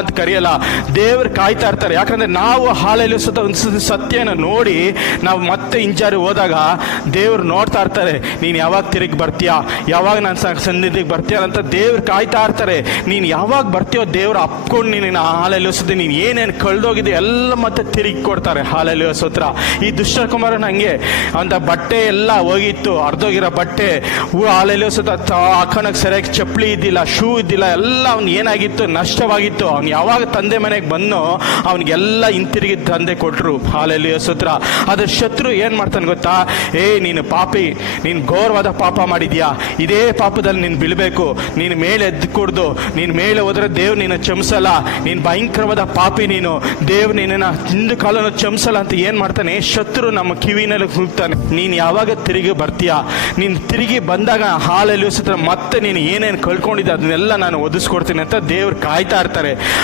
ಅಂತ ಕರೆಯಲ್ಲ, ದೇವ್ರು ಕಾಯ್ತಾ ಇರ್ತಾರೆ. ಯಾಕಂದ್ರೆ ನಾವು ಹಾಲೆಲ್ಲ ಒಂದು ಸತ್ಯನ ನೋಡಿ ನಾವು ಮತ್ತೆ ಹಿಂಜಾರಿ ಹೋದಾಗ ದೇವ್ರು ನೋಡ್ತಾ ಇರ್ತಾರೆ, ನೀನು ಯಾವಾಗ ತಿರುಗಿ ಬರ್ತೀಯಾ, ಯಾವಾಗ ನನ್ನ ಸನ್ನಿಧಿಗೆ ಬರ್ತೀಯ ಅಂತ ದೇವ್ರು ಕಾಯ್ತಾ ಇರ್ತಾರೆ. ನೀನು ಯಾವಾಗ ಬರ್ತೀಯೋ ದೇವ್ರು ಅಪ್ಕೊಂಡು ನೀನು ಹಾಲೆಲ್ಲ ನೀನು ಏನೇನು ಕಳೆದೋಗಿದೆ ಎಲ್ಲ ಮತ್ತೆ ತಿರುಗಿ ಕೊಡ್ತಾರೆ. ಹಾಲೆಲ್ಲ ಸ್ತೋತ್ರ. ಈ ದುಷ್ಟಕುಮಾರನ ಹಂಗೆ ಅಂತ ಬಟ್ಟೆ ಎಲ್ಲ ಹೋಗಿತ್ತು, ಅರ್ಧೋಗಿರೋ ಬಟ್ಟೆ, ಹಾಲೆಲ್ಲ ಹಾಕೋಣಕ್ಕೆ ಸರಿಯಾಗಿ ಚಪ್ಪಲಿ ಇದ್ದಿಲ್ಲ, ಶೂ ಇದ್ದಿಲ್ಲ, ಎಲ್ಲ ಅವ್ನು ಏನಾಗಿತ್ತು, ನಷ್ಟವಾಗಿತ್ತು. ಅವ್ನು ಯಾವಾಗ ತಂದೆ ಮನೆಗೆ ಬಂದೋ ಅವನಿಗೆಲ್ಲ ಹಿಂತಿರುಗಿ ತಂದೆ ಕೊಟ್ಟರು. ಹಾಲೆಲೂಯಾ ಸ್ತೋತ್ರ. ಅದ್ರ ಶತ್ರು ಏನು ಮಾಡ್ತಾನೆ ಗೊತ್ತಾ, ನೀನು ಪಾಪಿ, ನೀನು ಘೋರವಾದ ಪಾಪ ಮಾಡಿದ್ಯಾ, ಇದೇ ಪಾಪದಲ್ಲಿ ನೀನು ಬೀಳಬೇಕು, ನೀನು ಮೇಲೆ ಎದ್ದು ಕುಡ್ದು ನೀನು ಮೇಲೆ ಹೋದ್ರೆ ದೇವ್ರು ನೀನು ಕ್ಷಮಿಸಲ್ಲ, ನೀನು ಭಯಂಕರವಾದ ಪಾಪಿ, ನೀನು ದೇವ್ರು ನಿನ್ನ ಹಿಂದು ಕಾಲನ ಕ್ಷಮಿಸಲ್ಲ ಅಂತ ಏನು ಮಾಡ್ತಾನೆ ಶತ್ರು ನಮ್ಮ ಕಿವಿನಲ್ಲಿ ಹೋಗ್ತಾನೆ. ನೀನು ಯಾವಾಗ ತಿರುಗಿ ಬರ್ತೀಯಾ, ನೀನು ತಿರುಗಿ ಬಂದಾಗ ಹಾಲೆಲೂಯಾ ಸ್ತೋತ್ರ ಮತ್ತೆ ನೀನು ಏನೇನು ಕಳ್ಕೊಂಡಿದ್ದೆ ಅದನ್ನೆಲ್ಲ ನಾನು ಒದಿಸ್ಕೊಡ್ತೀನಿ ಅಂತ ದೇವ್ರು ಕಾಯ್ತಾ ಇರ್ತಾರೆ.